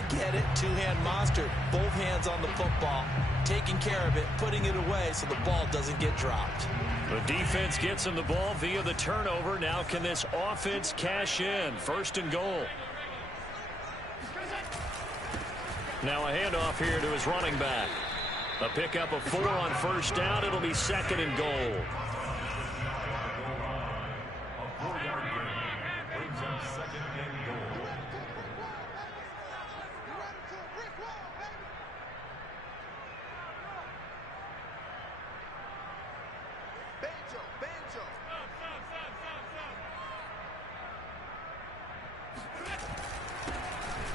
I get it. Two-hand monster. Both hands on the football. Taking care of it. Putting it away so the ball doesn't get dropped. The defense gets him the ball via the turnover. Now can this offense cash in? First and goal. Now a handoff here to his running back. A pickup of 4 on first down. It'll be second and goal.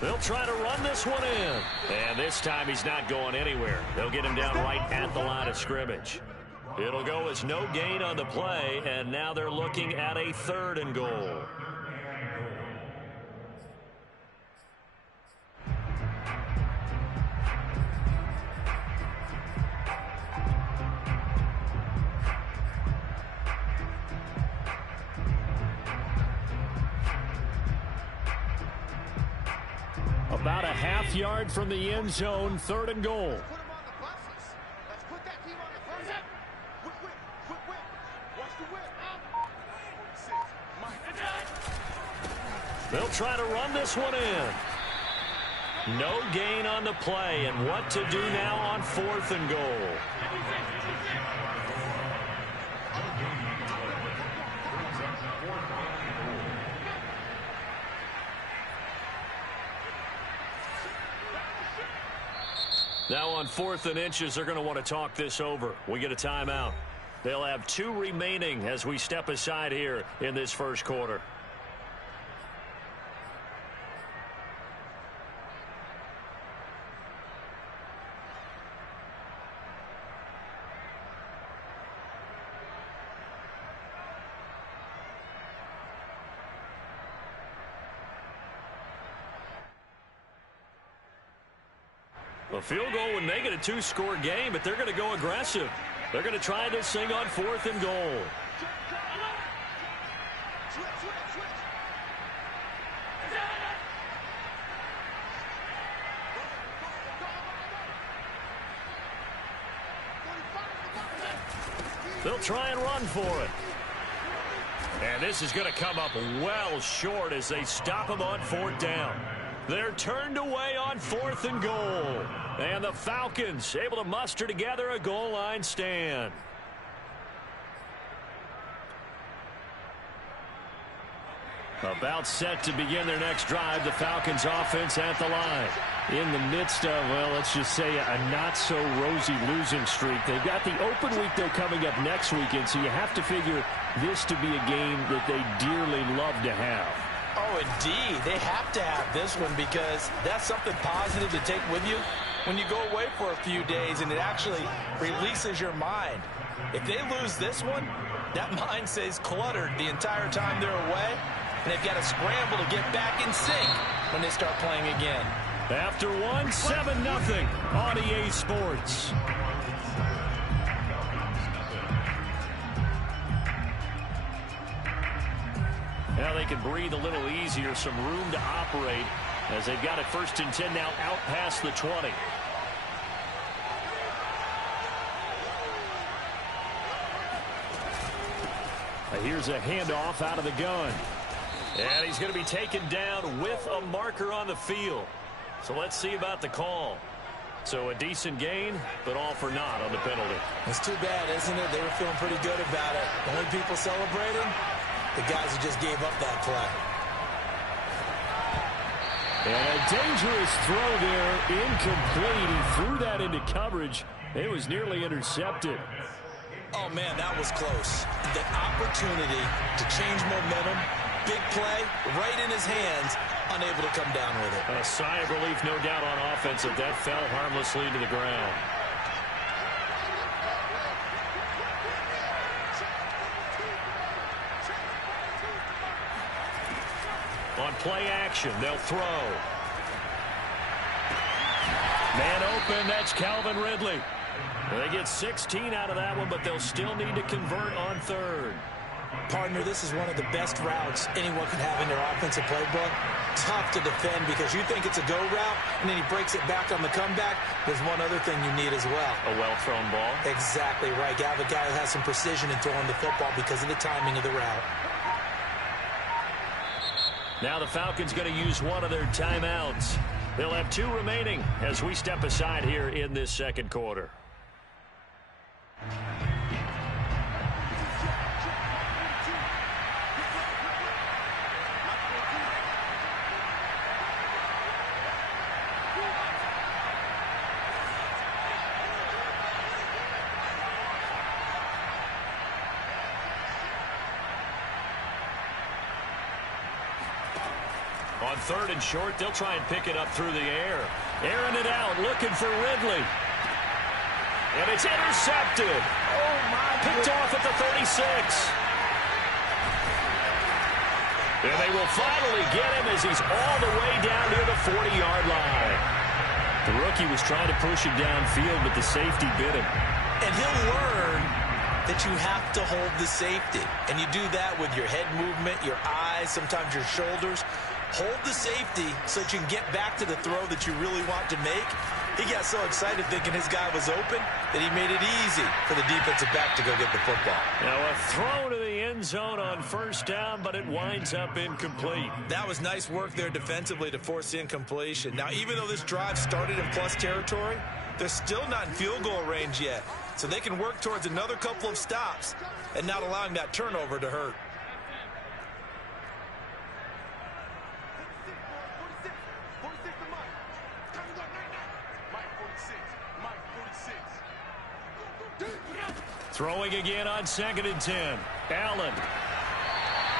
They'll try to run this one in. And this time he's not going anywhere. They'll get him down right at the line of scrimmage. It'll go as no gain on the play, and now they're looking at a third and goal. About a half yard from the end zone, third and goal. They'll try to run this one in. No gain on the play, and what to do now on fourth and goal. Now on 4th and inches, they're going to want to talk this over. We get a timeout. They'll have 2 remaining as we step aside here in this first quarter. A field goal would make it a 2-score game, but they're going to go aggressive. They're going to try this thing on 4th and goal. They'll try and run for it. And this is going to come up well short as they stop him on 4th down. They're turned away on 4th and goal. And the Falcons able to muster together a goal line stand. About set to begin their next drive, the Falcons offense at the line. In the midst of, well, let's just say a not-so-rosy losing streak. They've got the open week, though, coming up next weekend, so you have to figure this to be a game that they dearly love to have. Oh, indeed. They have to have this one because that's something positive to take with you when you go away for a few days, and it actually releases your mind. If they lose this one, that mind stays cluttered the entire time they're away, and they've got to scramble to get back in sync when they start playing again. After one, 7-0 on EA Sports. Now they can breathe a little easier, some room to operate as they've got it 1st and 10 now out past the 20. Here's a handoff out of the gun. And he's going to be taken down with a marker on the field. So let's see about the call. So a decent gain, but all for naught on the penalty. It's too bad, isn't it? They were feeling pretty good about it. The only people celebrating, the guys who just gave up that play. And a dangerous throw there, incomplete. He threw that into coverage. It was nearly intercepted. Oh, man, that was close. The opportunity to change momentum, big play, right in his hands, unable to come down with it. A sigh of relief, no doubt, on offense if that fell harmlessly to the ground. On play action, they'll throw. Man open, that's Calvin Ridley. They get 16 out of that one, but they'll still need to convert on 3rd. Partner, this is one of the best routes anyone can have in their offensive playbook. Tough to defend because you think it's a go route, and then he breaks it back on the comeback. There's one other thing you need as well. A well-thrown ball? Exactly right. You have a guy who has some precision in throwing the football because of the timing of the route. Now the Falcons going to use one of their timeouts. They'll have 2 remaining as we step aside here in this second quarter. On 3rd and short, they'll try and pick it up through the air. Airing it out, looking for Ridley. And it's intercepted. Oh, my. Picked off at the 36. And they will finally get him as he's all the way down near the 40-yard line. The rookie was trying to push him downfield, but the safety bit him. And he'll learn that you have to hold the safety. And you do that with your head movement, your eyes, sometimes your shoulders. Hold the safety so that you can get back to the throw that you really want to make. He got so excited thinking his guy was open that he made it easy for the defensive back to go get the football. Now a throw to the end zone on 1st down, but it winds up incomplete. That was nice work there defensively to force the incompletion. Now, even though this drive started in plus territory, they're still not in field goal range yet. So they can work towards another couple of stops and not allowing that turnover to hurt. Throwing again on 2nd and 10. Allen.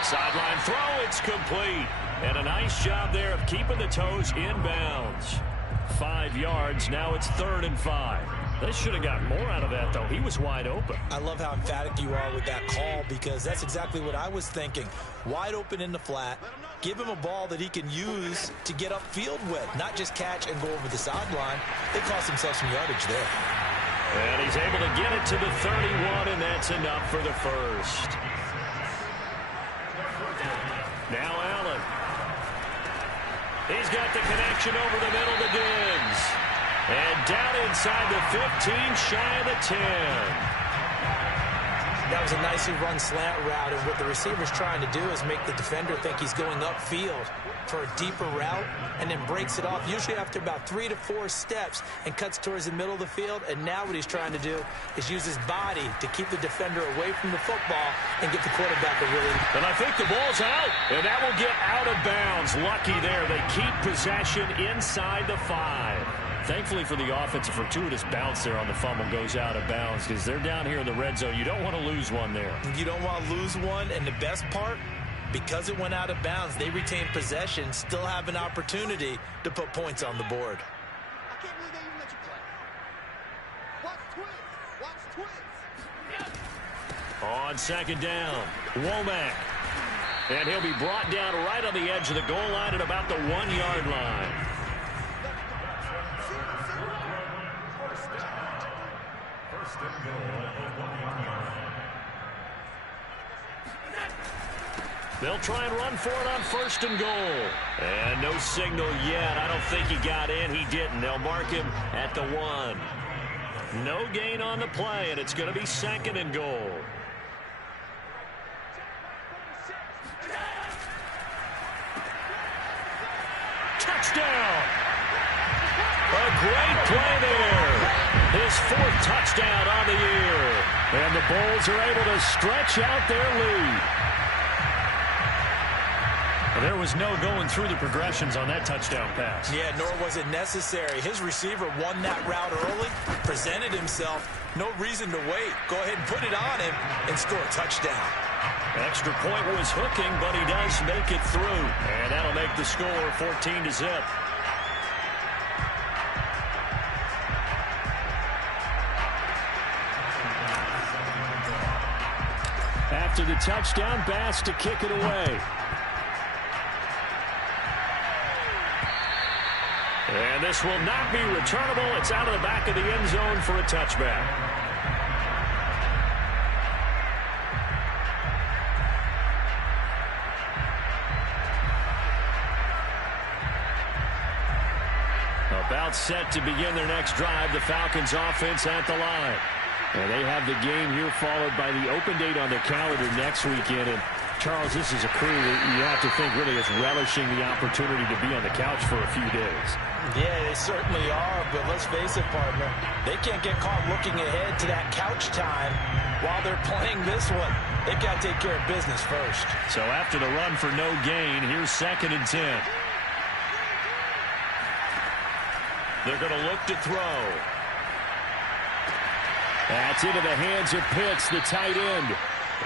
Sideline throw, it's complete. And a nice job there of keeping the toes in bounds. 5 yards, now it's 3rd and 5. They should have gotten more out of that, though. He was wide open. I love how emphatic you are with that call because that's exactly what I was thinking. Wide open in the flat. Give him a ball that he can use to get upfield with, not just catch and go over the sideline. They cost themselves some yardage there. And he's able to get it to the 31, and that's enough for the first. Now Allen. He's got the connection over the middle to Diggs. And down inside the 15, shy of the 10. That was a nicely run slant route, and what the receiver's trying to do is make the defender think he's going upfield for a deeper route and then breaks it off, usually after about 3 to 4 steps, and cuts towards the middle of the field. And now what he's trying to do is use his body to keep the defender away from the football and get the quarterback a really... And I think the ball's out, and that will get out of bounds. Lucky there. They keep possession inside the 5. Thankfully for the offense, a fortuitous bounce there on the fumble goes out of bounds because they're down here in the red zone. You don't want to lose one there. You don't want to lose one, and the best part, because it went out of bounds, they retain possession, still have an opportunity to put points on the board. I can't believe they even let you play. Watch twins. Watch twins. On 2nd down, Womack. And he'll be brought down right on the edge of the goal line at about the 1-yard line. They'll try and run for it on 1st and goal. And no signal yet. I don't think he got in. He didn't. They'll mark him at the 1. No gain on the play, and it's going to be 2nd and goal. Touchdown! A great play there. His 4th touchdown on the year. And the Bulls are able to stretch out their lead. There was no going through the progressions on that touchdown pass. Yeah, nor was it necessary. His receiver won that route early, presented himself. No reason to wait. Go ahead and put it on him and score a touchdown. Extra point was hooking, but he does make it through. And that'll make the score 14-0. After the touchdown, Bass to kick it away. And this will not be returnable. It's out of the back of the end zone for a touchback. About set to begin their next drive, the Falcons offense at the line. And they have the game here followed by the open date on their calendar next weekend. And Charles, this is a crew that you have to think really is relishing the opportunity to be on the couch for a few days. Yeah, they certainly are, but let's face it, partner. They can't get caught looking ahead to that couch time while they're playing this one. They've got to take care of business first. So after the run for no gain, here's 2nd and 10. They're going to look to throw. That's into the hands of Pitts, the tight end.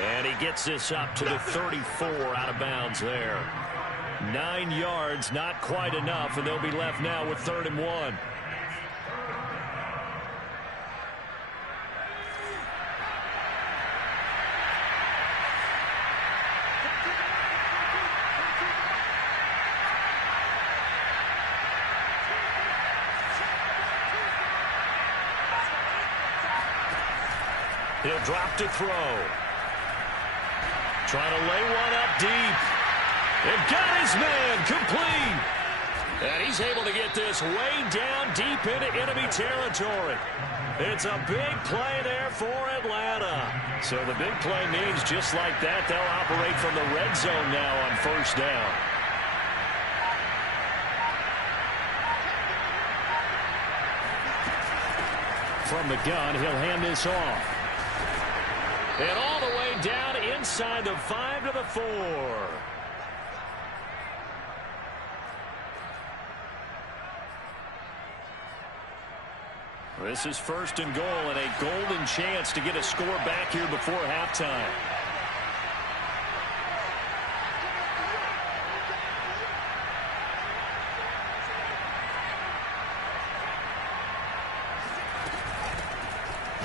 And he gets this up to the 34 out of bounds there. 9 yards, not quite enough, and they'll be left now with 3rd and 1. He'll drop to throw. Trying to lay one up deep. And got his man complete. And he's able to get this way down deep into enemy territory. It's a big play there for Atlanta. So the big play means just like that, they'll operate from the red zone now on 1st down. From the gun, he'll hand this off. And all the way down inside the 5 to the 4. This is 1st and goal and a golden chance to get a score back here before halftime.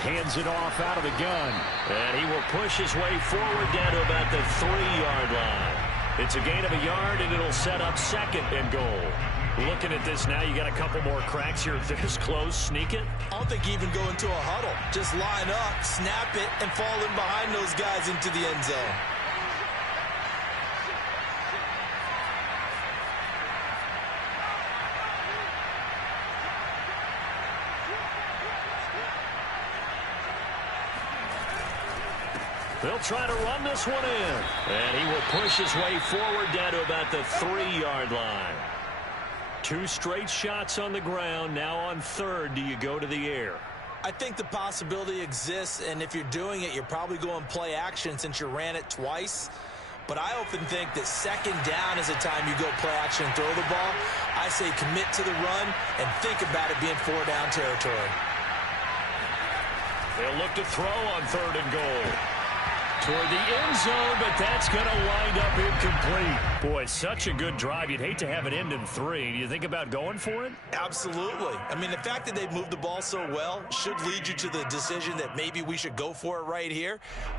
Hands it off out of the gun. And he will push his way forward down to about the 3-yard line. It's a gain of a yard, and it'll set up 2nd and goal. Looking at this now, you got a couple more cracks here. This close, sneak it. I don't think you even go into a huddle. Just line up, snap it, and fall in behind those guys into the end zone. They'll try to run this one in. And he will push his way forward down to about the 3-yard line. 2 straight shots on the ground. Now on 3rd, do you go to the air? I think the possibility exists, and if you're doing it, you're probably going play action since you ran it twice. But I often think that 2nd down is the time you go play action and throw the ball. I say commit to the run and think about it being 4-down territory. They'll look to throw on 3rd and goal. Toward the end zone, but that's going to wind up incomplete. Boy, such a good drive. You'd hate to have it end in 3. Do you think about going for it? Absolutely. I mean, the fact that they've moved the ball so well should lead you to the decision that maybe we should go for it right here.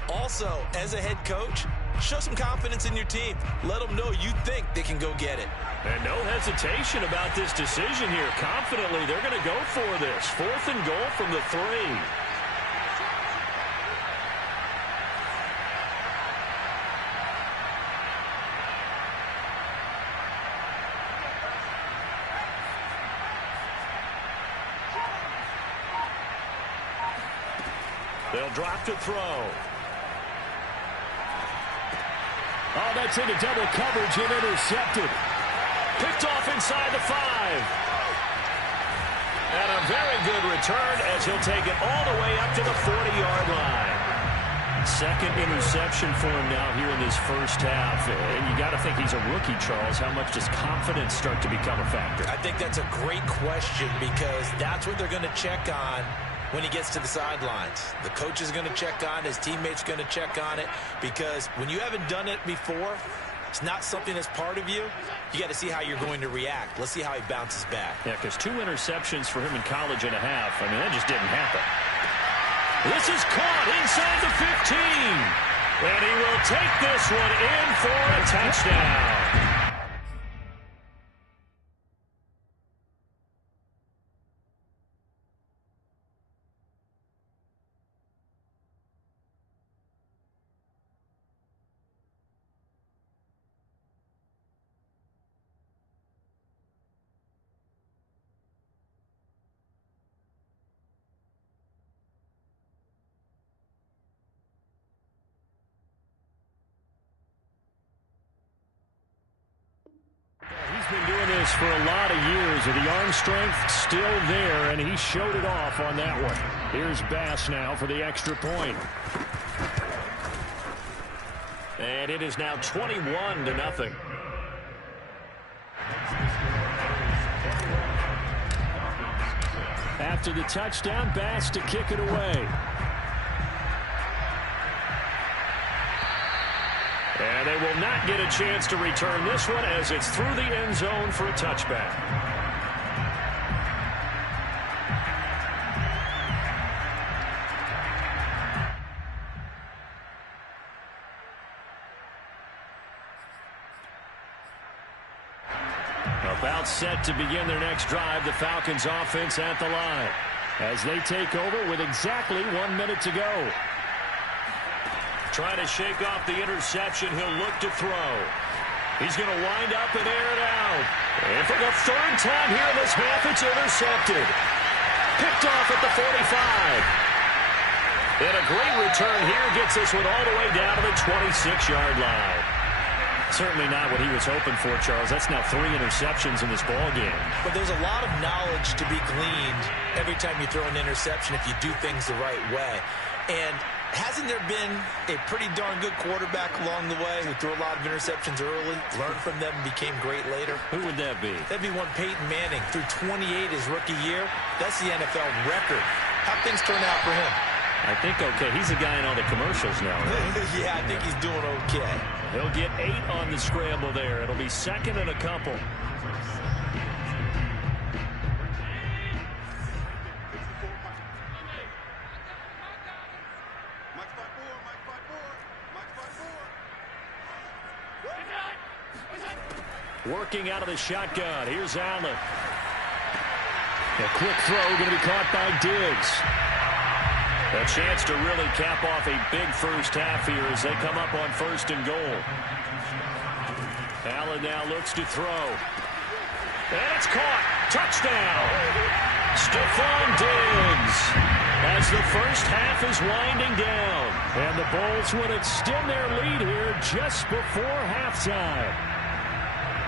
Also, as a head coach, show some confidence in your team. Let them know you think they can go get it. And no hesitation about this decision here. Confidently, they're going to go for this. 4th and goal from the 3. They'll drop to throw. Oh, that's into double coverage and intercepted. Picked off inside the 5. And a very good return as he'll take it all the way up to the 40-yard line. 2nd interception for him now here in this 1st half. And you got to think he's a rookie, Charles. How much does confidence start to become a factor? I think that's a great question because that's what they're going to check on when he gets to the sidelines. The coach is going to check on it. His teammates going to check on it because when you haven't done it before, it's not something that's part of you. You got to see how you're going to react. Let's see how he bounces back. Yeah, because 2 interceptions for him in college and a half. I mean, that just didn't happen. This is caught inside the 15. And he will take this one in for a touchdown. this for a lot of years. The arm strength still there, and he showed it off on that one. Here's Bass now for the extra point. And it is now 21-0. After the touchdown, Bass to kick it away. And they will not get a chance to return this one as it's through the end zone for a touchback. About set to begin their next drive, the Falcons offense at the line as they take over with exactly 1 minute to go. Trying to shake off the interception, he'll look to throw. He's going to wind up and air it out. And for the third time here in this half, it's intercepted. Picked off at the 45. And a great return here gets this one all the way down to the 26-yard line. Certainly not what he was hoping for, Charles. That's now 3 interceptions in this ball game. But there's a lot of knowledge to be gleaned every time you throw an interception if you do things the right way. And hasn't there been a pretty darn good quarterback along the way who threw a lot of interceptions early, learned from them, and became great later? Who would that be? That'd be one Peyton Manning. Threw 28 his rookie year. That's the NFL record. How'd things turn out for him? I think okay. He's the guy in all the commercials now, right? Yeah, I think he's doing okay. He'll get 8 on the scramble there. It'll be 2nd and a couple. Working out of the shotgun. Here's Allen. A quick throw going to be caught by Diggs. A chance to really cap off a big first half here as they come up on 1st and goal. Allen now looks to throw. And it's caught. Touchdown. Stephon Diggs. As the first half is winding down. And the Bulls would extend their lead here just before halftime.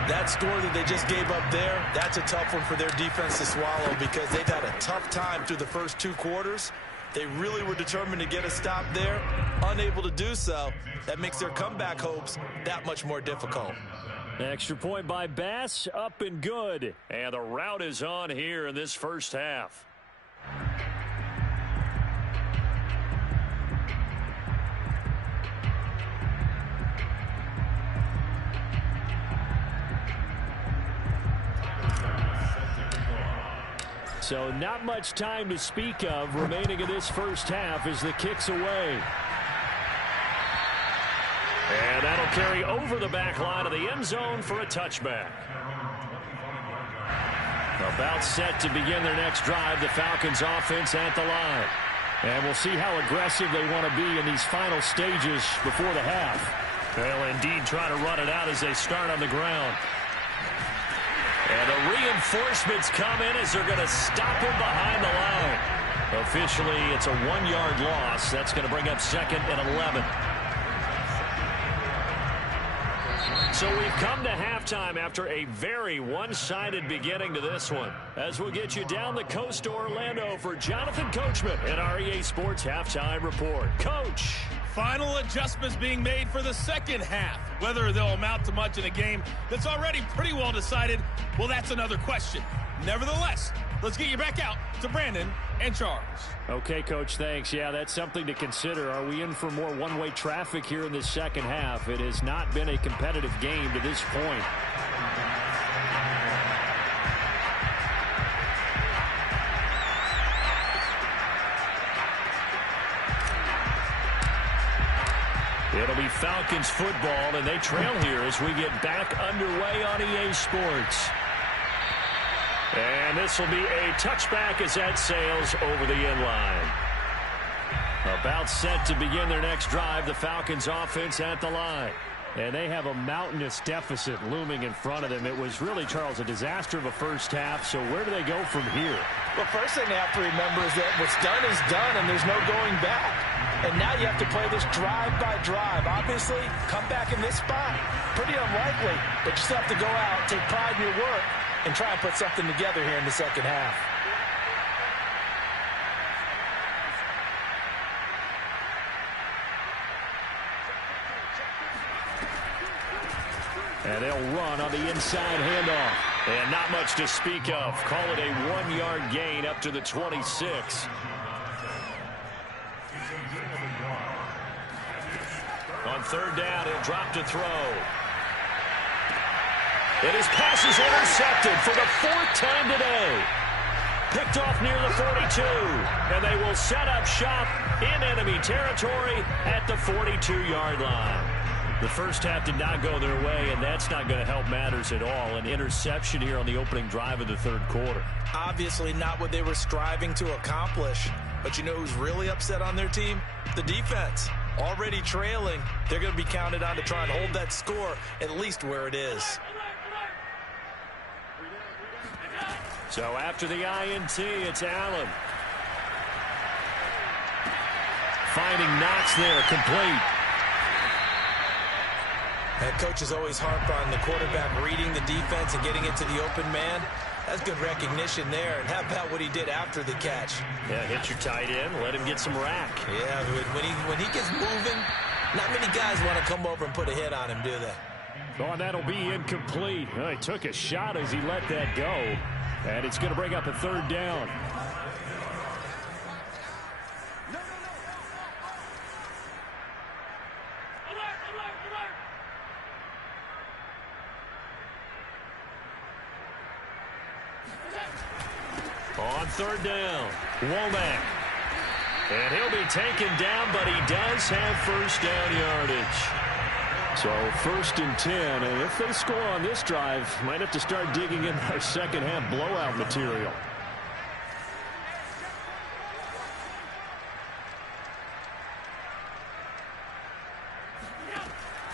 That score that they just gave up there, that's a tough one for their defense to swallow because they've had a tough time through the first 2 quarters. They really were determined to get a stop there, unable to do so. That makes their comeback hopes that much more difficult. Extra point by Bass, up and good. And the route is on here in this first half. So not much time to speak of remaining in this first half as the kick's away. And that'll carry over the back line of the end zone for a touchback. About set to begin their next drive, the Falcons offense at the line. And we'll see how aggressive they want to be in these final stages before the half. They'll indeed try to run it out as they start on the ground. And the reinforcements come in as they're going to stop him behind the line. Officially, it's a 1-yard loss. That's going to bring up 2nd and 11. So we've come to halftime after a very one-sided beginning to this one. As we'll get you down the coast to Orlando for Jonathan Coachman at our EA Sports Halftime Report. Coach. Final adjustments being made for the second half. Whether they'll amount to much in a game that's already pretty well decided, well, that's another question. Nevertheless, let's get you back out to Brandon and Charles. Okay, Coach, thanks. Yeah, that's something to consider. Are we in for more one-way traffic here in the second half? It has not been a competitive game to this point. It'll be Falcons football, and they trail here as we get back underway on EA Sports. And this will be a touchback as that sails over the end line. About set to begin their next drive, the Falcons offense at the line. And they have a mountainous deficit looming in front of them. It was really, Charles, a disaster of a first half. So where do they go from here? Well, first thing they have to remember is that what's done is done, and there's no going back. And now you have to play this drive by drive. Obviously, come back in this spot, pretty unlikely, but you still have to go out, take pride in your work, and try and put something together here in the second half. And they'll run on the inside handoff. And not much to speak of. Call it a 1-yard gain up to the 26. On third down, he'll drop to throw. And his pass is intercepted for the 4th time today. Picked off near the 42. And they will set up shop in enemy territory at the 42-yard line. The first half did not go their way, and that's not going to help matters at all. An interception here on the opening drive of the third quarter. Obviously not what they were striving to accomplish. But you know who's really upset on their team? The defense. Already trailing. They're going to be counted on to try and hold that score at least where it is. So after the INT, it's Allen. Finding Knox there, complete. And coaches always harp on the quarterback reading the defense and getting it to the open man. That's good recognition there. And how about what he did after the catch? Yeah, hit your tight end, let him get some rack. Yeah, when he gets moving, not many guys want to come over and put a hit on him, do they? Oh, and that'll be incomplete. Well, he took a shot as he let that go. And it's going to bring up a third down. On third down, Womack. And he'll be taken down, but he does have first down yardage. So 1st and 10, and if they score on this drive, might have to start digging in our second half blowout material.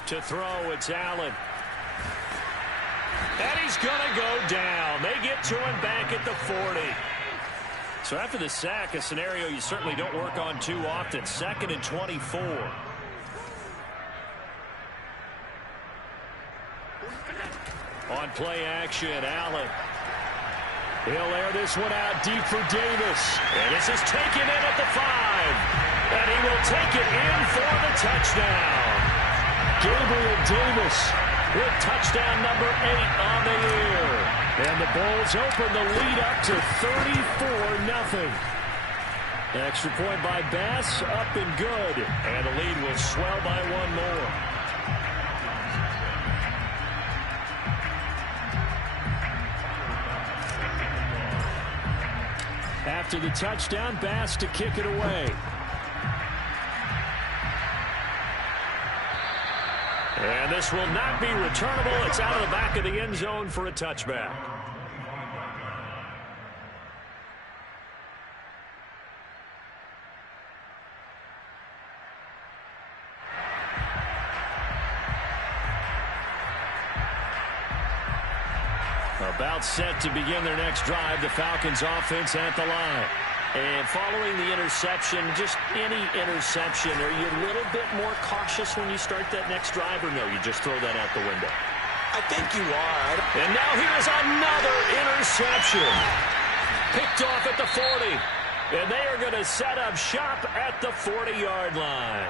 To throw, it's Allen. And he's going to go down. They get to him back at the 40. So after the sack, a scenario you certainly don't work on too often. 2nd and 24. On play action, Allen. He'll air this one out deep for Davis. And this is taken in at the 5. And he will take it in for the touchdown. Gabriel Davis with touchdown number 8 on the year. And the Bulls open the lead up to 34-0. Extra point by Bass, up and good. And the lead will swell by 1 more. After the touchdown, Bass to kick it away. And this will not be returnable. It's out of the back of the end zone for a touchback. About set to begin their next drive. The Falcons offense at the line. And following the interception, just any interception, are you a little bit more cautious when you start that next drive, or no, you just throw that out the window? I think you are. And now here's another interception. Picked off at the 40. And they are going to set up shop at the 40-yard line.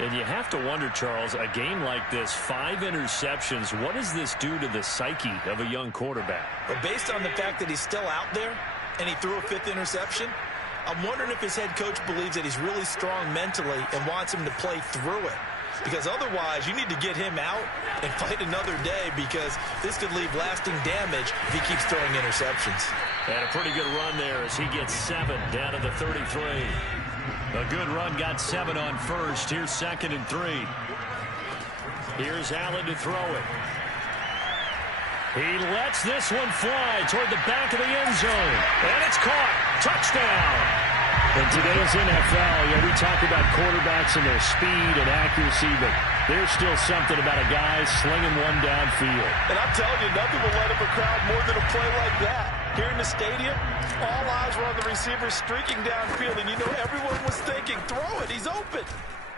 And you have to wonder, Charles, a game like this, 5 interceptions, what does this do to the psyche of a young quarterback? But based on the fact that he's still out there and he threw a 5th interception, I'm wondering if his head coach believes that he's really strong mentally and wants him to play through it. Because otherwise, you need to get him out and fight another day, because this could leave lasting damage if he keeps throwing interceptions. And a pretty good run there as he gets 7 down to the 33. A good run, got 7 on first. Here's 2nd and 3. Here's Allen to throw it. He lets this one fly toward the back of the end zone. And it's caught. Touchdown. In today's NFL, we talk about quarterbacks and their speed and accuracy, but there's still something about a guy slinging one downfield. And I'm telling you, nothing will light up a crowd more than a play like that. Here in the stadium, all eyes were on the receiver streaking downfield, and you know everyone was thinking, throw it, he's open.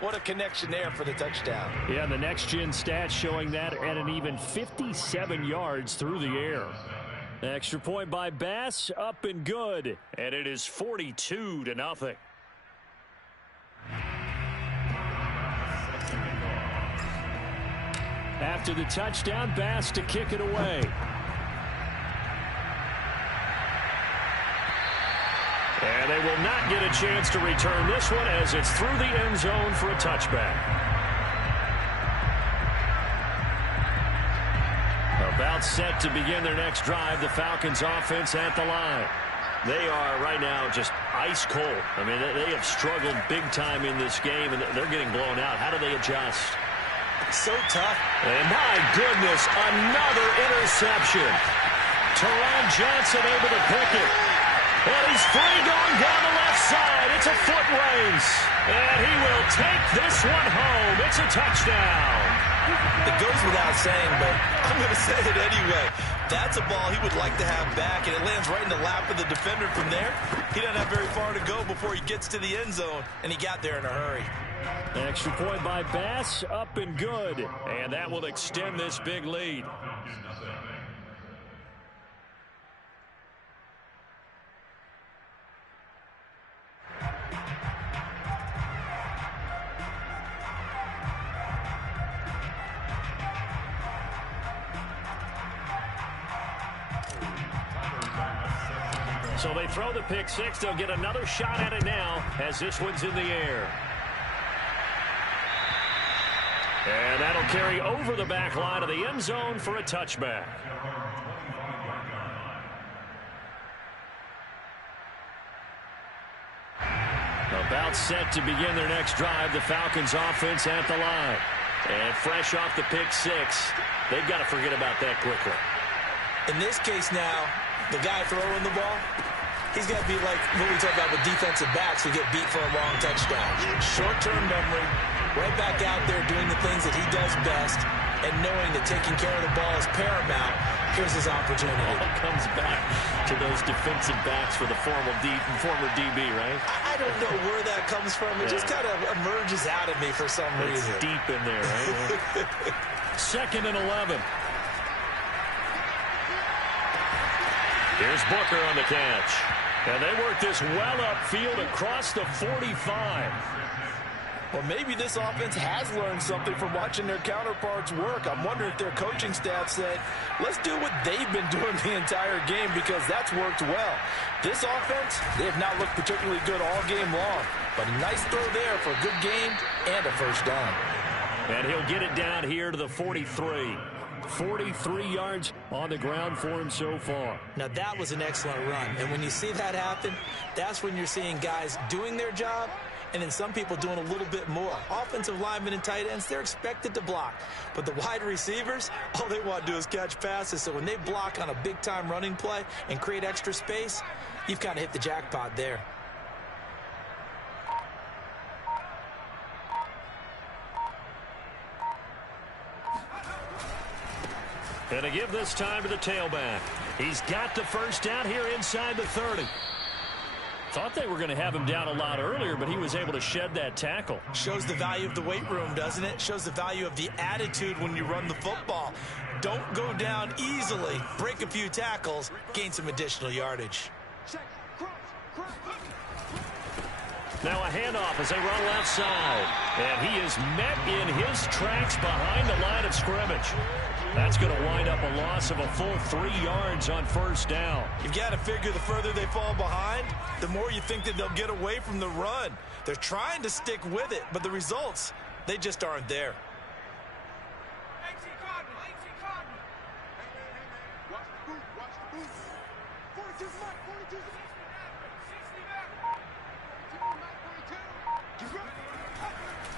What a connection there for the touchdown. Yeah, the next-gen stats showing that at an even 57 yards through the air. Extra point by Bass, up and good. And it is 42-0. After the touchdown, Bass to kick it away. And they will not get a chance to return this one as it's through the end zone for a touchback. About set to begin their next drive, the Falcons offense at the line. They are right now just ice cold. I mean, they have struggled big time in this game, and they're getting blown out. How do they adjust? So tough. And my goodness, another interception. Teron Johnson able to pick it. And he's free going down the left side. It's a foot race. And he will take this one home. It's a touchdown. It goes without saying, but I'm going to say it anyway. That's a ball he would like to have back, and it lands right in the lap of the defender from there. He doesn't have very far to go before he gets to the end zone, and he got there in a hurry. Extra point by Bass, up and good. And that will extend this big lead. So they throw the pick six. They'll get another shot at it now as this one's in the air. And that'll carry over the back line of the end zone for a touchback. About set to begin their next drive, the Falcons offense at the line. And fresh off the pick six, they've got to forget about that quickly. In this case now, the guy throwing the ball, he's got to be like what we talk about with defensive backs who get beat for a long touchdown. Short-term memory, right back out there doing the things that he does best, and knowing that taking care of the ball is paramount. Here's his opportunity. All comes back to those defensive backs for the former DB, right? I don't know where that comes from. It just kind of emerges out of me for some reason. It's deep in there, right? 2nd and 11. Here's Booker on the catch. And they work this well upfield across the 45. Well, maybe this offense has learned something from watching their counterparts work. I'm wondering if their coaching staff said, let's do what they've been doing the entire game, because that's worked well. This offense, they have not looked particularly good all game long. But a nice throw there for a good game and a first down. And he'll get it down here to the 43. 43 yards on the ground for him so far. Now, that was an excellent run. And when you see that happen, that's when you're seeing guys doing their job, and then some people doing a little bit more. Offensive linemen and tight ends, they're expected to block. But the wide receivers, all they want to do is catch passes. So when they block on a big-time running play and create extra space, you've kind of hit the jackpot there. And to give this time to the tailback. He's got the first down here inside the 30. Thought they were going to have him down a lot earlier, but he was able to shed that tackle. Shows the value of the weight room, doesn't it? Shows the value of the attitude when you run the football. Don't go down easily. Break a few tackles. Gain some additional yardage. Now a handoff as they run left side. And he is met in his tracks behind the line of scrimmage. That's going to wind up a loss of a full 3 yards on first down. You've got to figure the further they fall behind, the more you think that they'll get away from the run. They're trying to stick with it, but the results, they just aren't there.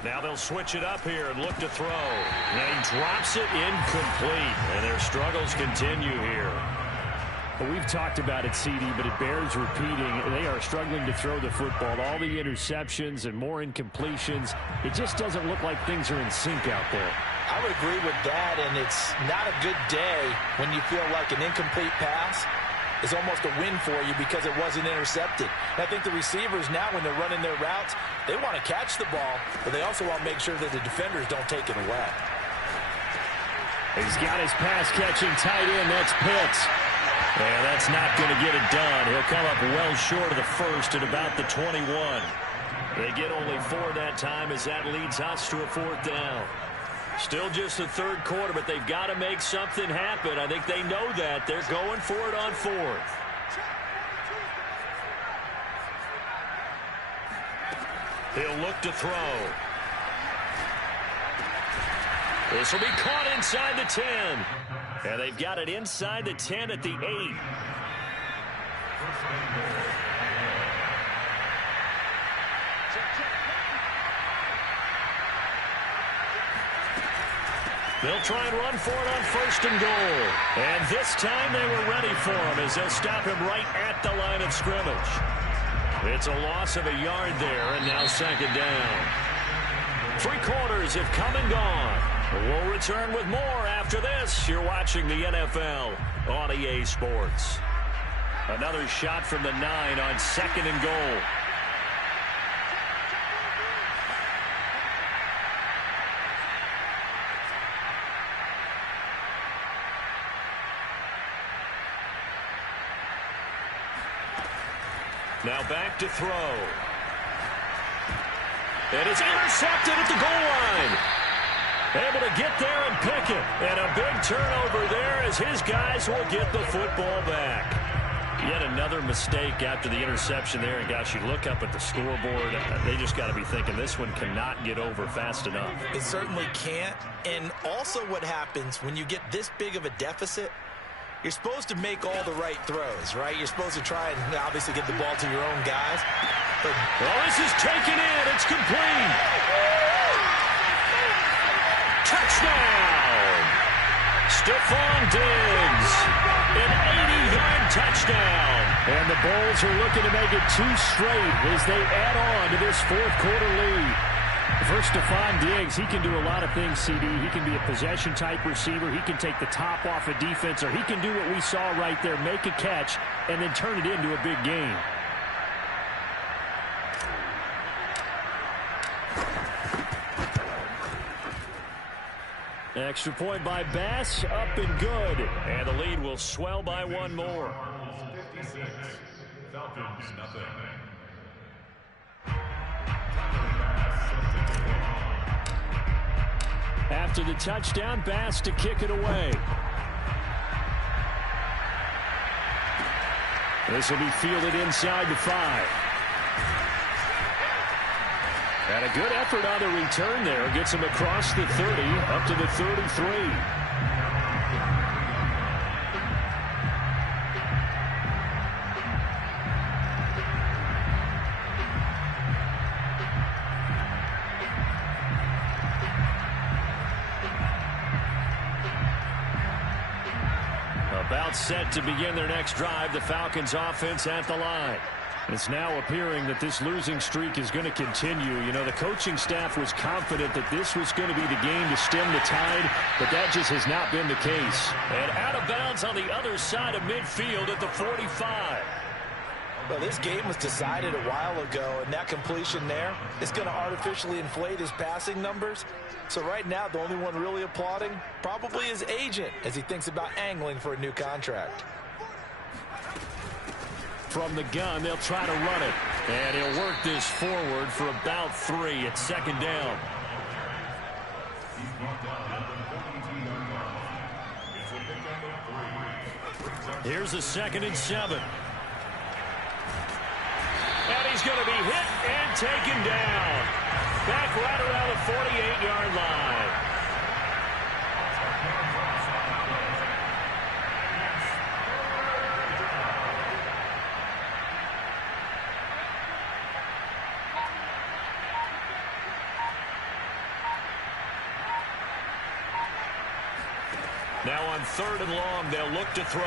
Now they'll switch it up here and look to throw. And he drops it incomplete. And their struggles continue here. Well, we've talked about it, CD, but it bears repeating. They are struggling to throw the football. All the interceptions and more incompletions. It just doesn't look like things are in sync out there. I would agree with that, and it's not a good day when you feel like an incomplete pass is almost a win for you because it wasn't intercepted. And I think the receivers now, when they're running their routes, they want to catch the ball, but they also want to make sure that the defenders don't take it away. He's got his pass-catching tight end. That's Pitts. And that's not going to get it done. He'll come up well short of the first at about the 21. They get only 4 that time as that leads us to a 4th down. Still just the 3rd quarter, but they've got to make something happen. I think they know that. They're going for it on 4th. He'll look to throw. This will be caught inside the 10. And they've got it inside the 10 at the 8. They'll try and run for it on 1st and goal. And this time they were ready for him as they'll stop him right at the line of scrimmage. It's a loss of a yard there, and now 2nd down. 3 quarters have come and gone. We'll return with more after this. You're watching the NFL on EA Sports. Another shot from the 9 on 2nd and goal. Now back to throw. And it's intercepted at the goal line. Able to get there and pick it. And a big turnover there as his guys will get the football back. Yet another mistake after the interception there. And gosh, you look up at the scoreboard, they just got to be thinking this one cannot get over fast enough. It certainly can't. And also what happens when you get this big of a deficit, you're supposed to make all the right throws, right? You're supposed to try and obviously get the ball to your own guys. But well, this is taken in. It's complete. Touchdown! Stephon Diggs. An 80-yard touchdown. And the Bulls are looking to make it 2 straight as they add on to this 4th quarter lead. For Stephon Diggs, he can do a lot of things, CD. He can be a possession-type receiver. He can take the top off a defense, or he can do what we saw right there, make a catch, and then turn it into a big game. Extra point by Bass, up and good. And the lead will swell by 1 more. Falcons, nothing. After the touchdown, Bass to kick it away. This will be fielded inside the 5. And a good effort on the return there. Gets him across the 30, up to the 33. About set to begin their next drive. The Falcons offense at the line. It's now appearing that this losing streak is going to continue. You know, the coaching staff was confident that this was going to be the game to stem the tide, but that just has not been the case. And out of bounds on the other side of midfield at the 45. Well, this game was decided a while ago, and that completion there is going to artificially inflate his passing numbers. So right now, the only one really applauding probably his agent as he thinks about angling for a new contract. From the gun, they'll try to run it. And he'll work this forward for about 3 at 2nd down. Here's a 2nd and 7. And he's going to be hit and taken down. Back right around the 48-yard line. Now on 3rd and long, they'll look to throw.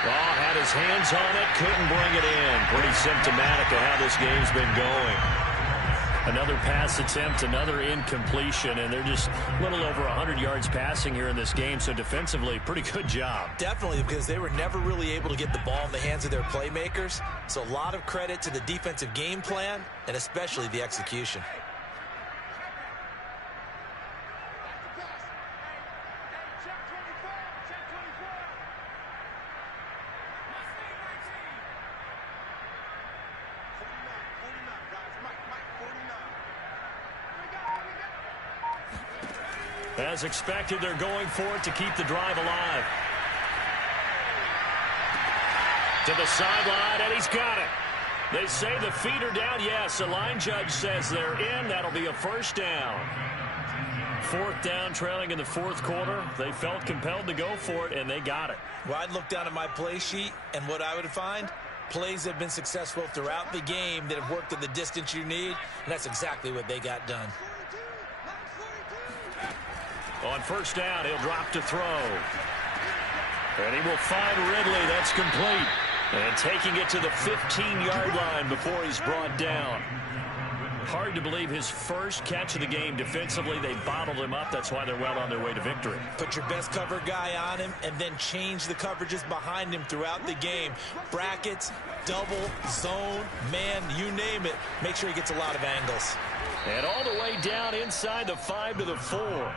Oh, had his hands on it, couldn't bring it in. Pretty symptomatic of how this game's been going. Another pass attempt, another incompletion, and they're just a little over 100 yards passing here in this game, so defensively, pretty good job. Definitely, because they were never really able to get the ball in the hands of their playmakers, so a lot of credit to the defensive game plan, and especially the execution. As expected, they're going for it to keep the drive alive. To the sideline, and he's got it. They say the feet are down. Yes, the line judge says they're in. That'll be a first down. Fourth down, trailing in the fourth quarter. They felt compelled to go for it, and they got it. Well, I'd look down at my play sheet, and what I would find, plays that have been successful throughout the game that have worked at the distance you need, and that's exactly what they got done. On first down, he'll drop to throw. And he will find Ridley. That's complete. And taking it to the 15-yard line before he's brought down. Hard to believe his first catch of the game defensively. They bottled him up. That's why they're well on their way to victory. Put your best cover guy on him and then change the coverages behind him throughout the game. Brackets, double, zone, man, you name it. Make sure he gets a lot of angles. And all the way down inside the 5 to the 4.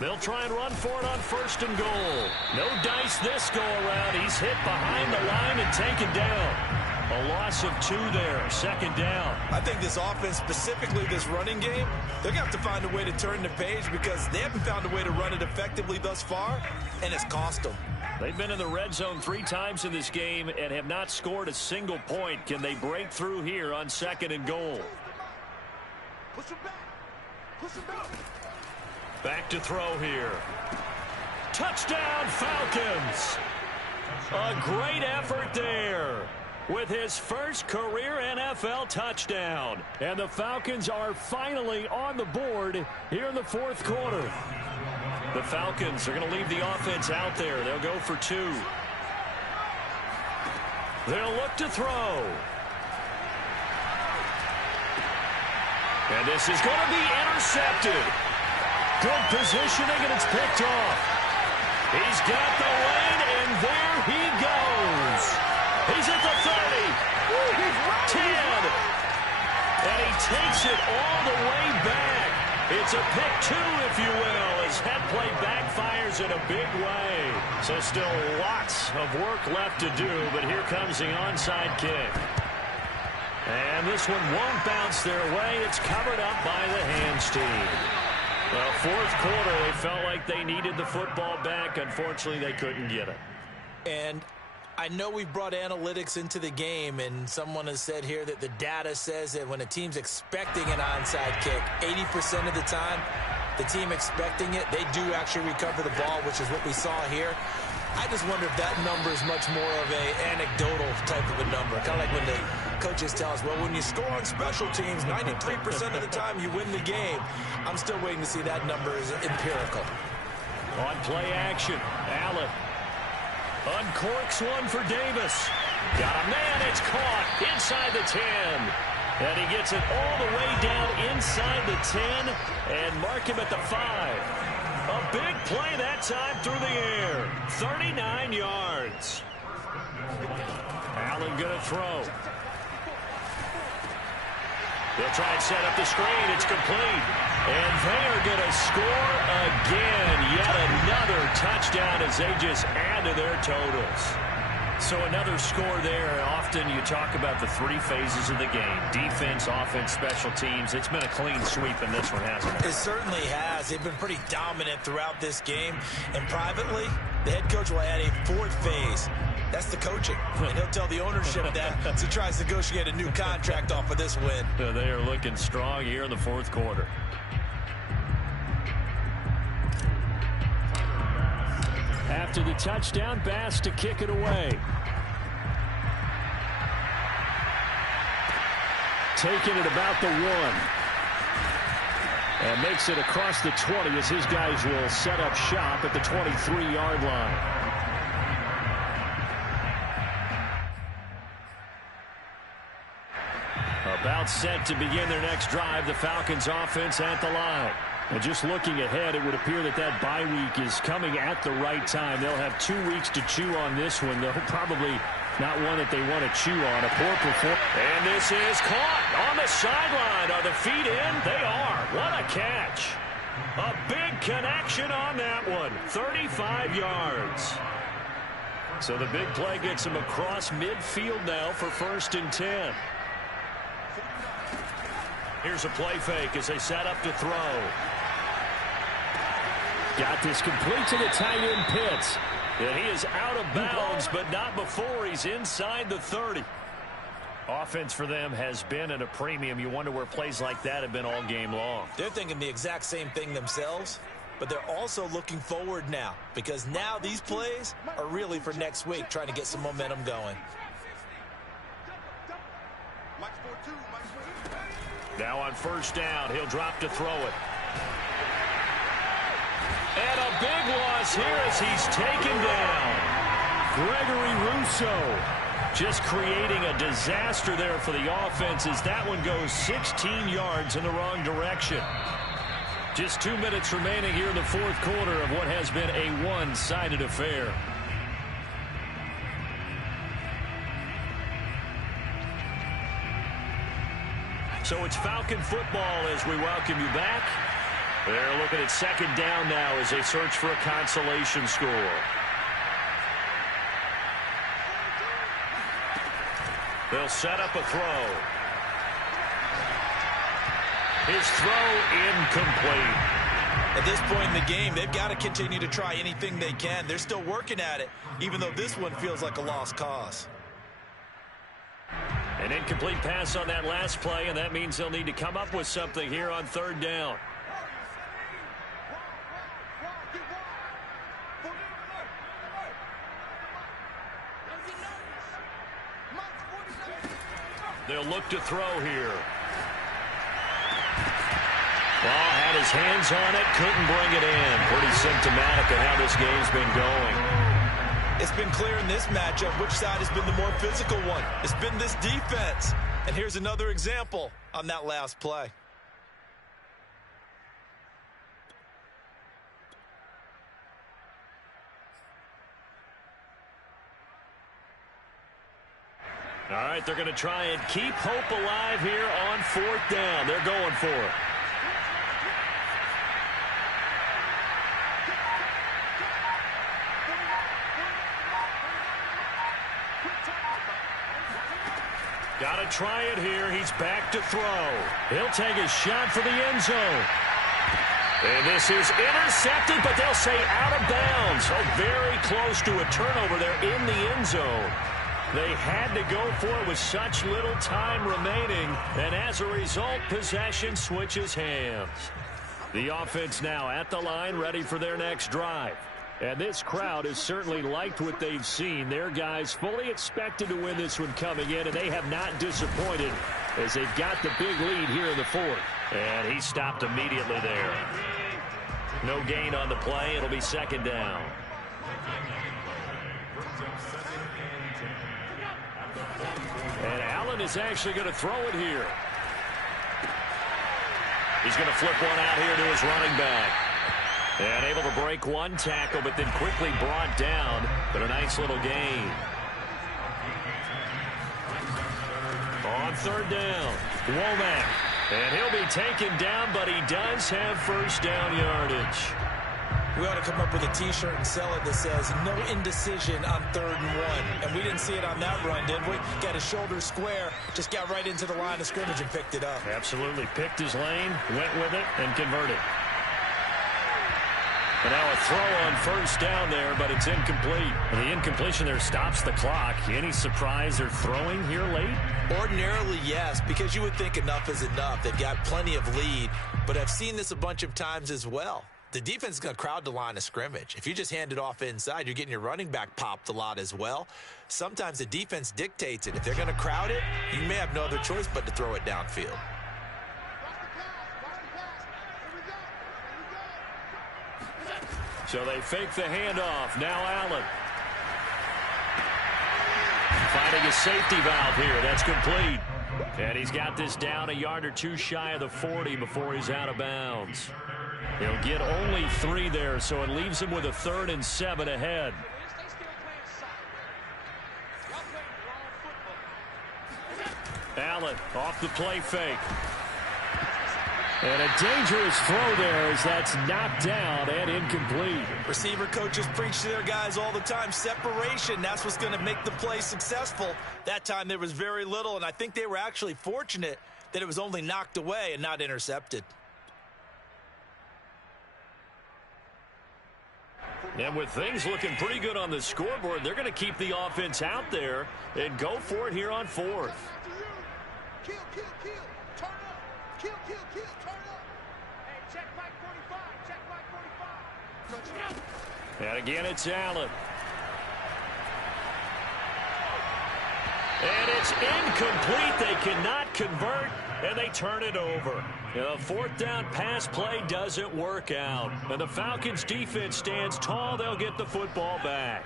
They'll try and run for it on first and goal. No dice this go around. He's hit behind the line and taken down. A loss of 2 there. Second down. I think this offense, specifically this running game, they're going to have to find a way to turn the page because they haven't found a way to run it effectively thus far, and it's cost them. They've been in the red zone 3 times in this game and have not scored a single point. Can they break through here on second and goal? Push him back. Push him back. Back to throw here. Touchdown, Falcons. A great effort there with his first career NFL touchdown. And the Falcons are finally on the board here in the fourth quarter. The Falcons are going to leave the offense out there. They'll go for 2. They'll look to throw. And this is going to be intercepted. Good positioning, and it's picked off. He's got the lane, and there he goes. He's at the 30, 10, and he takes it all the way back. It's a pick 2, if you will, as head play backfires in a big way. So still lots of work left to do, but here comes the onside kick. And this one won't bounce their way. It's covered up by the hands team. Well, fourth quarter, they felt like they needed the football back. Unfortunately, they couldn't get it. And I know we've brought analytics into the game, and someone has said here that the data says that when a team's expecting an onside kick, 80% of the time, the team expecting it, they do actually recover the ball, which is what we saw here. I just wonder if that number is much more of a anecdotal type of a number. Kind of like when the coaches tell us, well, when you score on special teams, 93% of the time you win the game. I'm still waiting to see that number is empirical. On play action, Allen uncorks one for Davis. Got a man, it's caught inside the 10. And he gets it all the way down inside the 10 and mark him at the 5. A big play that time through the air. 39 yards. Allen going to throw. They'll try and set up the screen. It's complete. And they are going to score again. Yet another touchdown as they just add to their totals. So another score there. Often you talk about the 3 phases of the game. Defense, offense, special teams. It's been a clean sweep in this one, hasn't it? It certainly has. They've been pretty dominant throughout this game. And privately, the head coach will add a 4th phase. That's the coaching. And he'll tell the ownership that as he tries to negotiate a new contract off of this win. They are looking strong here in the fourth quarter. After the touchdown, Bass to kick it away. Taking it about the 1. And makes it across the 20 as his guys will set up shop at the 23-yard line. About set to begin their next drive, the Falcons offense at the line. And just looking ahead, it would appear that that bye week is coming at the right time. They'll have 2 weeks to chew on this one. They'll probably not one that they want to chew on. A poor performance. And this is caught on the sideline. Are the feet in? They are. What a catch. A big connection on that one. 35 yards. So the big play gets him across midfield now for 1st and 10. Here's a play fake as they set up to throw. Got this complete to the tight end Pitts. And he is out of bounds, but not before he's inside the 30. Offense for them has been at a premium. You wonder where plays like that have been all game long. They're thinking the exact same thing themselves, but they're also looking forward now, because now these plays are really for next week, trying to get some momentum going. Now on 1st down, he'll drop to throw it. And a big loss here as he's taken down. Gregory Rousseau just creating a disaster there for the offense as that one goes 16 yards in the wrong direction. Just 2 minutes remaining here in the 4th quarter of what has been a one-sided affair. So it's Falcon football as we welcome you back. They're looking at 2nd down now as they search for a consolation score. They'll set up a throw. His throw incomplete. At this point in the game, they've got to continue to try anything they can. They're still working at it, even though this one feels like a lost cause. An incomplete pass on that last play, and that means they'll need to come up with something here on 3rd down. They'll look to throw here. Ball had his hands on it, couldn't bring it in. Pretty symptomatic of how this game's been going. It's been clear in this matchup which side has been the more physical one. It's been this defense. And here's another example on that last play. All right, they're going to try and keep hope alive here on 4th down. They're going for it. Got to try it here. He's back to throw. He'll take a shot for the end zone. And this is intercepted, but they'll say out of bounds. So very close to a turnover there in the end zone. They had to go for it with such little time remaining, and as a result, possession switches hands. The offense now at the line, ready for their next drive. And this crowd has certainly liked what they've seen. Their guys fully expected to win this one coming in, and they have not disappointed as they've got the big lead here in the 4th. And he stopped immediately there. No gain on the play. It'll be 2nd down. And Allen is actually going to throw it here. He's going to flip one out here to his running back. And able to break one tackle, but then quickly brought down. But a nice little gain. On 3rd down, Womack. And he'll be taken down, but he does have 1st down yardage. We ought to come up with a T-shirt and sell it that says, no indecision on 3rd and 1. And we didn't see it on that run, did we? Got his shoulder square, just got right into the line of scrimmage and picked it up. Absolutely. Picked his lane, went with it, and converted. And now a throw on 1st down there, but it's incomplete. And the incompletion there stops the clock. Any surprise they're throwing here late? Ordinarily, yes, because you would think enough is enough. They've got plenty of lead, but I've seen this a bunch of times as well. The defense is going to crowd the line of scrimmage. If you just hand it off inside, you're getting your running back popped a lot as well. Sometimes the defense dictates it. If they're going to crowd it, you may have no other choice but to throw it downfield. So they fake the handoff. Now Allen. Finding a safety valve here. That's complete. And he's got this down a yard or two shy of the 40 before he's out of bounds. He'll get only 3 there, so it leaves him with a 3rd and 7 ahead. Allen off the play fake. And a dangerous throw there as that's knocked down and incomplete. Receiver coaches preach to their guys all the time. Separation, that's what's going to make the play successful. That time there was very little, and I think they were actually fortunate that it was only knocked away and not intercepted. And with things looking pretty good on the scoreboard, they're going to keep the offense out there and go for it here on fourth. Kill, kill, kill. Turn up. Kill, kill, kill. Turn up. Hey, check back 45. Check back 45. And again, it's Allen. And it's incomplete. They cannot convert, and they turn it over. The fourth down pass play doesn't work out. And the Falcons defense stands tall. They'll get the football back.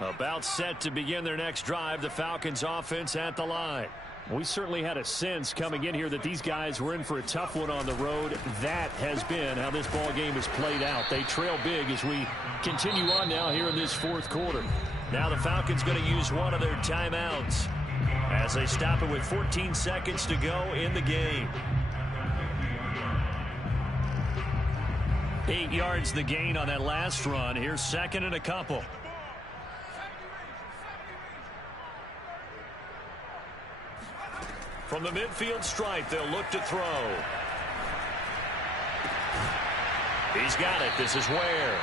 About set to begin their next drive, the Falcons offense at the line. We certainly had a sense coming in here that these guys were in for a tough one on the road. That has been how this ball game has played out. They trail big as we continue on now here in this fourth quarter. Now the Falcons going to use one of their timeouts as they stop it with 14 seconds to go in the game. 8 yards the gain on that last run. Here's second and a couple. From the midfield stripe, they'll look to throw. He's got it. This is Ware.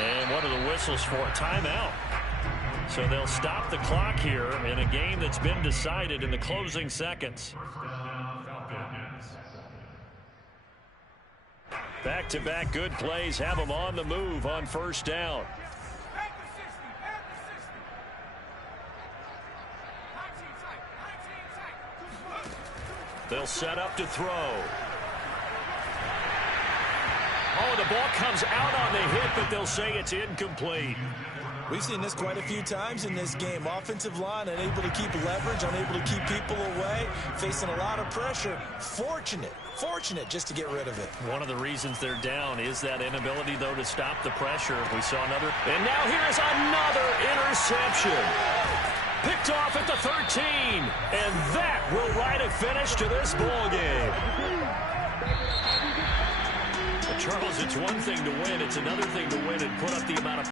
And what are the whistles for? Timeout. So they'll stop the clock here in a game that's been decided in the closing seconds. Back-to-back good plays have them on the move on first down. They'll set up to throw. Oh, the ball comes out on the hit, but they'll say it's incomplete. We've seen this quite a few times in this game. Offensive line unable to keep leverage, unable to keep people away, facing a lot of pressure. Fortunate just to get rid of it. One of the reasons they're down is that inability, though, to stop the pressure. We saw another. And now here's another interception. Picked off at the 13. And that will write a finish to this ball game. But Charles, it's one thing to win. It's another thing to win and put up the amount of